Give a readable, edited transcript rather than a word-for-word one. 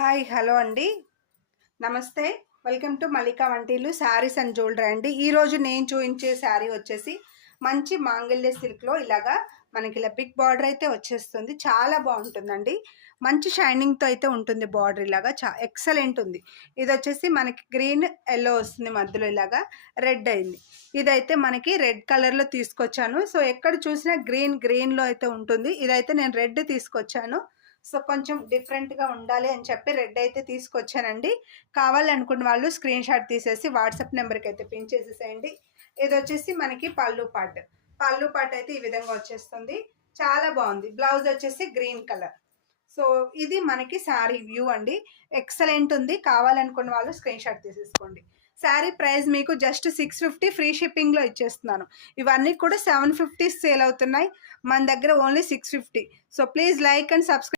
Hi hello అండి. నమస్తే. Welcome to Mallika వంటీలు శారీస్ అండ్ జ్యువెలరీ అండి. ఈరోజు నేను చూపించే శారీ వచ్చేసి మంచి మాంగళ్య సిల్క్లో ఇలాగా మనకి ఇలా బిగ్ బార్డర్ అయితే వచ్చేస్తుంది. చాలా బాగుంటుందండి. మంచి షైనింగ్తో అయితే ఉంటుంది. బార్డర్ ఇలాగా ఎక్సలెంట్ ఉంది. ఇది వచ్చేసి మనకి గ్రీన్ ఎల్లో వస్తుంది, మధ్యలో ఇలాగా రెడ్ అయింది. ఇదైతే మనకి రెడ్ కలర్లో తీసుకొచ్చాను. సో ఎక్కడ చూసినా గ్రీన్లో అయితే ఉంటుంది. ఇదైతే నేను రెడ్ తీసుకొచ్చాను. సో కొంచెం డిఫరెంట్గా ఉండాలి అని చెప్పి రెడ్ అయితే తీసుకొచ్చానండి. కావాలనుకున్న వాళ్ళు స్క్రీన్ షాట్ తీసేసి వాట్సాప్ నెంబర్కి అయితే పిన్ చేసేసేయండి. ఇది వచ్చేసి మనకి పళ్ళు పాట్ అయితే ఈ విధంగా వచ్చేస్తుంది. చాలా బాగుంది. బ్లౌజ్ వచ్చేసి గ్రీన్ కలర్. సో ఇది మనకి శారీ వ్యూ అండి. ఎక్సలెంట్ ఉంది. కావాలనుకున్న వాళ్ళు స్క్రీన్ షాట్ తీసేసుకోండి. శారీ ప్రైస్ మీకు జస్ట్ 650 ఫ్రీ షిప్పింగ్లో ఇచ్చేస్తున్నాను. ఇవన్నీ కూడా 750 సేల్ అవుతున్నాయి. మన దగ్గర only 650. So please like and subscribe.